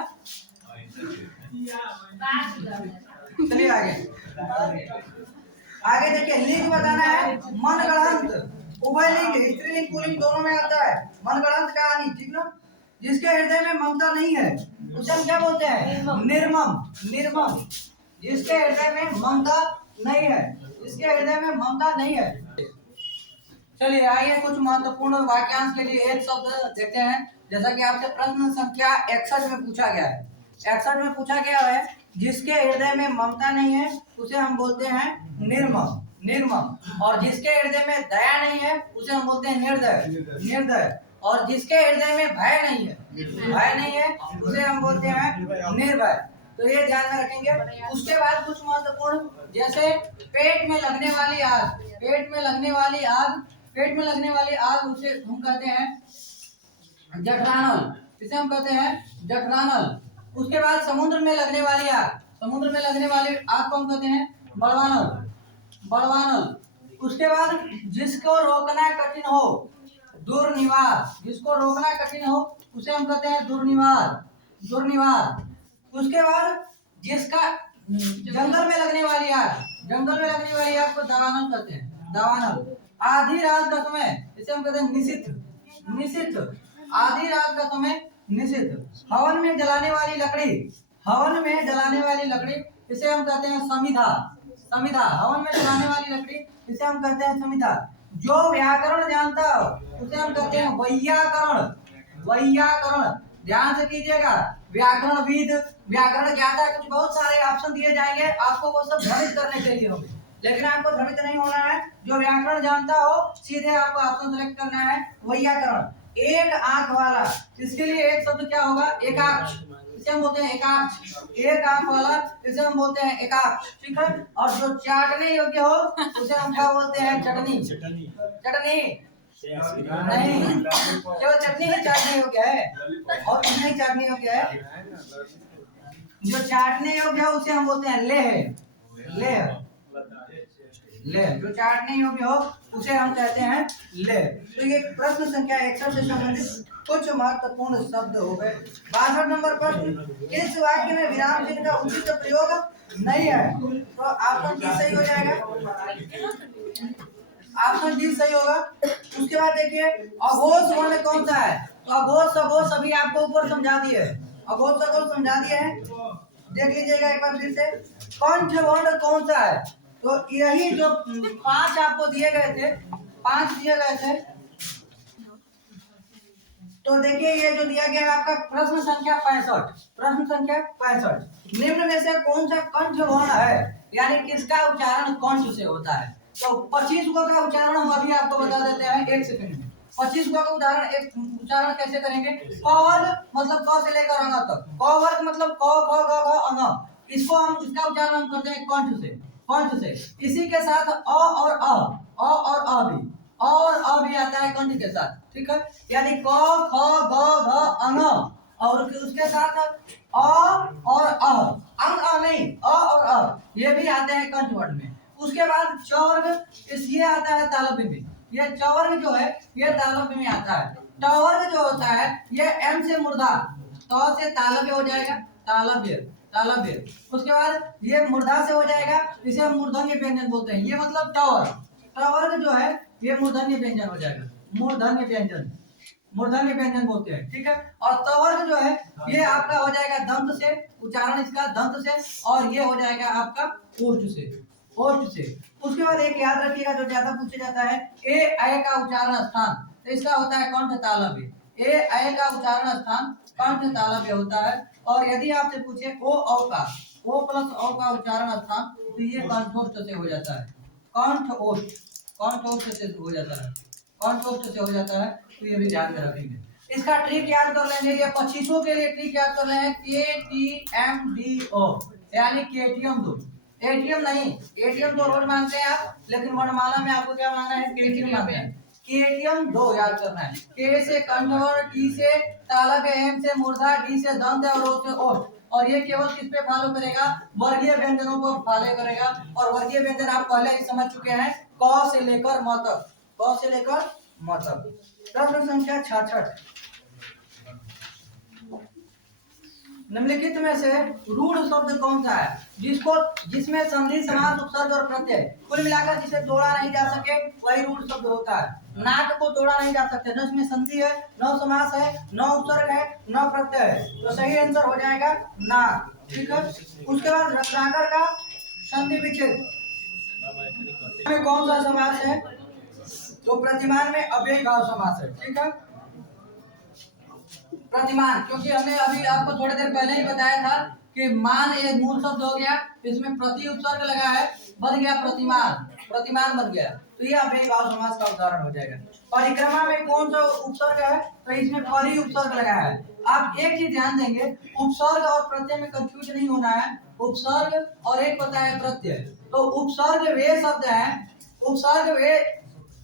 चलिए आगे, आगे देखिए, लिंग बताना है। मनगढ़ंत, उभयलिंग, स्त्रीलिंग पुल्लिंग दोनों में आता है। मनगढ़ंत कहानी, ठीक ना? जिसके हृदय में ममता नहीं है उसे हम क्या बोलते हैं? निर्मम, निर्मम। जिसके हृदय में ममता नहीं है, जिसके हृदय में ममता नहीं है। चलिए आइए कुछ महत्वपूर्ण वाक्यांश के लिए एक शब्द देखते हैं। जैसा कि आपसे प्रश्न संख्या 61 में पूछा गया है, 61 में पूछा गया है, जिसके हृदय में ममता नहीं है उसे हम बोलते हैं निर्मम, निर्मम। और जिसके हृदय में दया नहीं है उसे हम बोलते हैं निर्दय, निर्दय। और जिसके हृदय में भय नहीं है, भय नहीं है, उसे हम बोलते हैं निर्भय। तो ये ध्यान में रखेंगे। उसके बाद कुछ महत्वपूर्ण, जैसे पेट में लगने वाली आग, पेट में लगने वाली आग, पेट में लगने वाली आग उसे हम कहते हैं जठरानल, इसे हम कहते हैं जठरानल। उसके बाद समुद्र में लगने वाली आग, समुद्र में लगने वाली आग को हम कहते हैं बड़वानल, बड़वानल। उसके बाद जिसको रोकना कठिन हो, दुर्निवार, जिसको रोकना कठिन हो उसे हम कहते हैं दुर्निवार, दुर्निवार। उसके बाद जिसका जंगल में लगने वाली आग, जंगल में लगने वाली आग को दावानल कहते हैं, दावानल। आधी रात का समय इसे हम कहते हैं निशिथ, निषिद्ध, आधी रात का समय निषिद्ध। हवन में जलाने वाली लकड़ी, हवन में जलाने वाली लकड़ी इसे हम कहते हैं समिधा, समिधा। हवन में जलाने वाली लकड़ी इसे हम कहते हैं समिधा। जो व्याकरण जानता हो उसे हम कहते हैं वैयाकरण, वैयाकरण। ध्यान से कीजिएगा, व्याकरणविद, व्याकरण ज्ञाता, कुछ बहुत सारे ऑप्शन दिए जाएंगे, आपको वो सब भ्रमित करने के लिए होंगे, लेकिन आपको भ्रमित नहीं होना है। जो व्याकरण जानता हो सीधे आपको ऑप्शन सेलेक्ट करना है वैयाकरण। एक आंख वाला, इसके लिए एक शब्द क्या होगा? एकाक्ष, इसे हम बोलते हैं एकाक्ष। एक आंख वाला इसे हम बोलते हैं एकाक्ष, ठीक है। और जो चाटने योग्य हो उसे हम क्या बोलते हैं? चटनी, चटनी नहीं, केवल चटनी ही चाटने योग्य है और कुछ नहीं चाटने योग्य है। जो चाटने योग्य है उसे हम बोलते हैं लेह, लेह, लेह। जो चाटने योग्य हो उसे हम कहते हैं लेह। तो ये प्रश्न संख्या 61 से संबंधित कुछ महत्वपूर्ण शब्द हो गए। 62 नंबर प्रश्न, किस वाक्य में विराम चिन्ह का उचित प्रयोग नहीं है? तो ऑप्शन डी सही हो जाएगा, ऑप्शन डी सही होगा। उसके बाद देखिए अघोष वर्ण कौन सा है? तो अघोष, अघोष अभी आपको ऊपर समझा दिए है, अघोष अघोष समझा दिए हैं, देख लीजिएगा एक बार फिर से। कंठ वर्ण कौन सा है? तो यही जो 5 आपको दिए गए थे, 5 दिए गए थे, तो देखिए ये जो दिया गया आपका प्रश्न संख्या 65, प्रश्न संख्या 65, निम्न में से कौन सा कंठ वर्ण है, यानी किसका उच्चारण कंठ से होता है? तो 25 को का उच्चारण हम अभी आपको बता देते हैं 1 सेकंड में। 25 को का उदाहरण एक उच्चारण कैसे करेंगे? क वर्ग मतलब क से लेकर अ तक, क वर्ग मतलब क ख ग घ अ, इसको हम, इसका उच्चारण हम करते हैं कंठ से, कंठ से। इसी के साथ अ और अ, अ और अ भी, अ और अ भी आता है कंठ के साथ, ठीक है। यानी क ख ग घ अ, और उसके साथ अ और अ, अंग अ नहीं, अ और अ, ये भी आते हैं कंठ वर्ण में। उसके बाद चवर्ग, इस ये आता है तालव्य में, ये चवर्ग जो है ये तालव्य में आता है। टवर्ग जो होता है ये एम से मूर्धा, त से तालव्य हो जाएगा, तालव्य, तालव्य। उसके बाद ये मूर्धा से हो जाएगा, इसे हम मूर्धन्य व्यंजन बोलते हैं। ये मतलब टवर्ग, टवर्ग जो है ये मूर्धन्य व्यंजन हो जाएगा, मूर्धन्य व्यंजन, मूर्धन्य व्यंजन बोलते हैं, ठीक है। और तवर्ग जो है ये आपका हो जाएगा दंत से, उच्चारण इसका दंत से, और ये हो जाएगा आपका ओष्ठ से, ओष्ठ से। उसके बाद एक याद रखिएगा जो ज्यादा पूछा जाता है, ए ऐ का उच्चारण स्थान, तो इसका होता है कंठ तालव्य। ए ऐ का उच्चारण स्थान कंठ तालव्य होता है। और यदि आपसे पूछे ओ औ का, ओ प्लस औ का उच्चारण स्थान, तो ये कंठोष्ठ से हो जाता है, कंठ ओष्ठ, कंठ ओष्ठ से हो जाता है, कंठ ओष्ठ से हो जाता है। तो ये भी ध्यान में रखेंगे। इसका ट्रिक याद कर लेंगे, ये 25 के लिए ट्रिक याद कर लेंगे, KTMDO, यानी केटीएम दो, एटीएम नहीं, एटीएम तो रोज मांगते हैं आप, लेकिन वर्णमाला में आपको क्या मांगना है? केटीएम मांगना है। केटीएम दो याद करना है, के से कंठवर, टी से तालव्य, एम से मूर्धा, डी से दंत और ओ से ओष्ठ। और ये केवल किस पे फॉलो करेगा? वर्गीय व्यंजनों को फॉलो करेगा। और वर्गीय व्यंजन आप पहले ही समझ चुके हैं, क से लेकर म तक, क से लेकर म तक। प्रश्न संख्या 66, निम्नलिखित में से रूढ़ शब्द कौन सा है जिसको, जिसमें संधि, समास, उपसर्ग और प्रत्यय, कुल मिलाकर जिसे तोड़ा नहीं जा सके वही रूढ़ शब्द होता है। नाक को तोड़ा नहीं जा सकता, न इसमें संधि है, न समास है, न उपसर्ग है, न प्रत्यय है, तो सही आंसर हो जाएगा नाक, ठीक है। उसके बाद रत्नाकर का संधि विच्छेद में कौन सा समास है? तो प्रतिमान में अव्ययी भाव समास है, ठीक है। प्रतिमान, क्योंकि हमने अभी आपको थोड़ी देर पहले ही बताया था कि मान एक मूल शब्द हो गया, इसमें प्रति उपसर्ग लगा है, बन गया प्रतिमान, प्रतिमान बन गया, तो ये अव्ययी भाव समास का उदाहरण हो जाएगा। परिक्रमा में कौन सा उपसर्ग है? तो इसमें परि उपसर्ग लगा है। आप एक चीज ध्यान देंगे, उपसर्ग और प्रत्यय में कंफ्यूज नहीं होना है। उपसर्ग और एक होता है प्रत्यय। तो उपसर्ग वे शब्द हैं, उपसर्ग वे,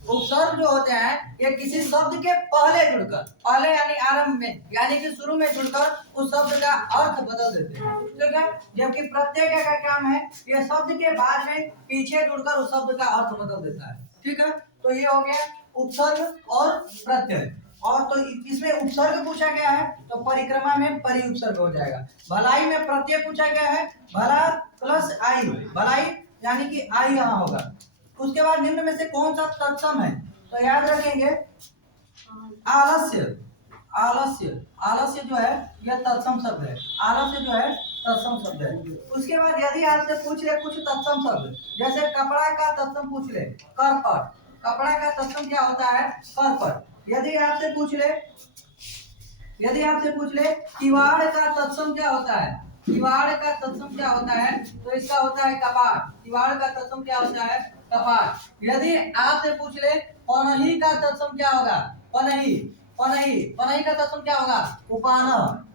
उपसर्ग जो होते हैं ये किसी शब्द के पहले जुड़कर, पहले यानी आरंभ में, यानी कि शुरू में जुड़कर उस शब्द का अर्थ बदल देते हैं, ठीक है। जबकि प्रत्यय का काम है, ये शब्द के बाद में पीछे जुड़कर उस शब्द का अर्थ बदल देता है, ठीक है। तो ये हो गया उपसर्ग और प्रत्यय। और तो इसमें उपसर्ग पूछा गया है तो परिक्रमा में परि उपसर्ग हो जाएगा। भलाई में प्रत्यय पूछा गया है, भला प्लस आई, भलाई यानी कि आई यहाँ होगा। उसके बाद निम्न में से कौन सा तत्सम है? तो याद रखेंगे आलस्य, आलस्य, आलस्य जो है यह तत्सम शब्द है। आलस्य जो है तत्सम शब्द है। उसके बाद यदि आपसे पूछ ले कुछ तत्सम शब्द, जैसे कपड़ा का तत्सम पूछ ले करपट, कपड़ा का तत्सम क्या होता है? करपट। यदि आपसे पूछ ले, यदि आपसे पूछ ले किवाड़ का तत्सम क्या होता है? किवाड़ का तत्सम क्या होता है? तो इसका होता है कपाट। किवाड़ का तत्सम क्या होता है? कपाट। यदि आपसे पूछ ले पनही का तत्सम क्या होगा? पनही, पनही, पनही का तत्सम क्या होगा? उपान।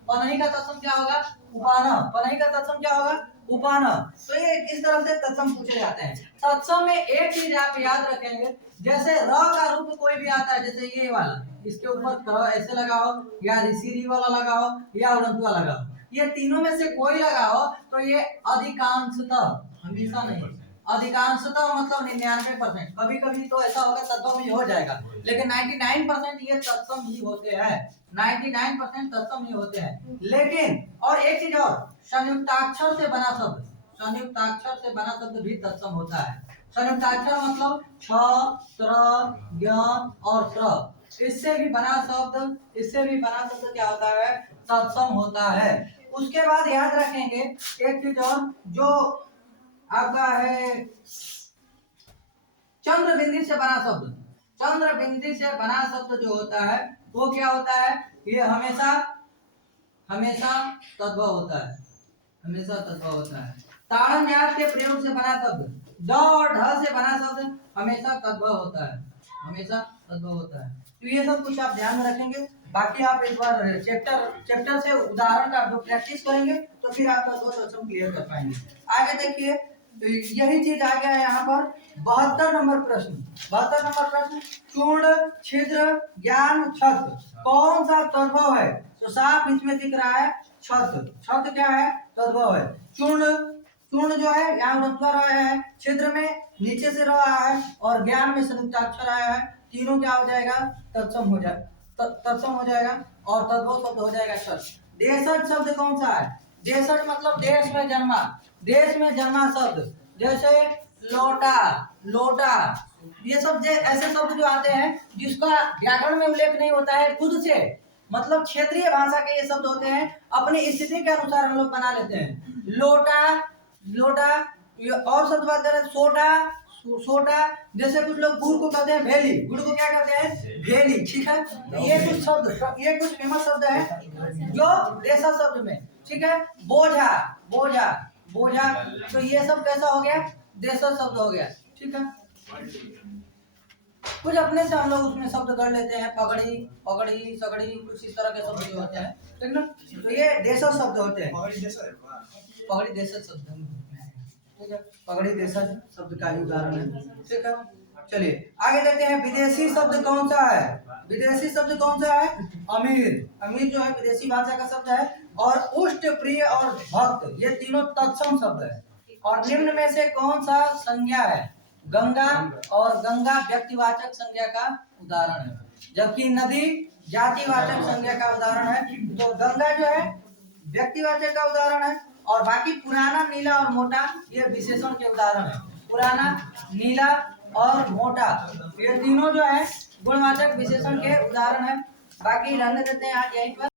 पनही का तत्सम क्या होगा? उपान। पनही का तत्सम क्या होगा? उपान। तो ये इस तरह से तत्सम पूछे जाते हैं। तत्सम में एक चीज आप याद रखेंगे, जैसे र का रूप कोई भी आता है, जैसे ये वाला, इसके ऊपर क ऐसे लगाओ या ऋषि वाला लगाओ या उड़ंतुआ लगाओ, ये तीनों में से कोई लगाओ तो ये अधिकांशतः, हमेशा नहीं, अधिकांशतः मतलब 99%, कभी कभी तो ऐसा होगा तत्सम ही हो जाएगा, लेकिन 99% ये तत्सम ही होते हैं। 99% तत्सम ही होते हैं। लेकिन और एक चीज और, संयुक्ताक्षर से बना शब्द, संयुक्ताक्षर से बना शब्द भी तत्सम होता है। संयुक्ताक्षर मतलब छ, त्र, ज्ञ और त्र, इससे भी बना शब्द, इससे भी बना शब्द क्या होता है? तत्सम होता है। उसके बाद याद रखेंगे एक चीज और, जो आपका है चंद्र बिंदी से बना शब्द, चंद्र बिंदी से बना शब्द जो होता है वो क्या होता है? ये हमेशा, हमेशा तद्भव होता है, हमेशा तद्भव होता है। ताड़न जात के प्रयोग से बना शब्द, ड और ढ से बना शब्द हमेशा तद्भव होता है, हमेशा तद्भव होता है। तो ये सब कुछ आप ध्यान में रखेंगे। बाकी आप एक बार चैप्टर से उदाहरण का जो प्रैक्टिस करेंगे तो फिर आप दो तत्सम क्लियर कर पाएंगे। आगे देखिए, तो यही चीज आ गया है यहाँ पर 72 नंबर प्रश्न। 72 नंबर प्रश्न, चूर्ण, छिद्र, ज्ञान, छत्र कौन सा तद्भव है? तो साफ इसमें दिख रहा है छत्र। छत्र क्या है? तद्भव है। चूर्ण, चूर्ण जो है यहाँ उड़ंतुआ आया है, छिद्र में नीचे से रहा है और ज्ञान में संयुक्ताक्षर आया है, तीनों क्या हो जाएगा? तत्सम हो जाएगा, तत्सम हो जाएगा और तद्भव शब्द हो जाएगा छत्र। देशज शब्द कौन सा है? देशज मतलब देश में जन्मा, देश में जन्मा शब्द, जैसे लोटा, लोटा, ये सब ऐसे शब्द जो आते हैं जिसका व्याकरण में उल्लेख नहीं होता है, खुद से मतलब क्षेत्रीय भाषा के ये शब्द होते हैं, अपनी स्थिति के अनुसार हम लोग बना लेते हैं। लोटा, लोटा, और शब्द बात करें सोटा, सोटा, जैसे कुछ लोग गुड़ को कहते हैं भेली, गुड़ को क्या कहते हैं? भेली, ठीक है। ये कुछ शब्द, ये कुछ फेमस शब्द है जो देशा शब्द में, ठीक है। बोझा, बोझा, बोझा, तो ये सब कैसा हो गया? देशा शब्द हो गया, ठीक है। कुछ अपने से हम लोग उसमें शब्द कर लेते हैं, पगड़ी, पगड़ी, सगड़ी, कुछ इस तरह के शब्द जो होते हैं, ठीक ना। तो ये देशा शब्द होते हैं, पगड़ी देशा शब्द, ठीक है, पगड़ी देशा शब्द का ही उदाहरण है, ठीक है। चलिए आगे देखते हैं, विदेशी शब्द कौन सा है? विदेशी शब्द कौन सा है? अमीर, अमीर जो है विदेशी भाषा का शब्द है। और उष्ट, प्रिय और भक्त, ये तीनों तत्सम शब्द है। और निम्न में से कौन सा संज्ञा है? गंगा, और गंगा व्यक्तिवाचक संज्ञा का उदाहरण है, जबकि नदी जातिवाचक संज्ञा का उदाहरण है। तो गंगा जो है व्यक्तिवाचक का उदाहरण है, और बाकी पुराना, नीला और मोटा ये विशेषण के उदाहरण है। पुराना, नीला और मोटा ये तीनों जो है गुणवाचक विशेषण के उदाहरण है। बाकी रहने देते हैं आज यहीं पर।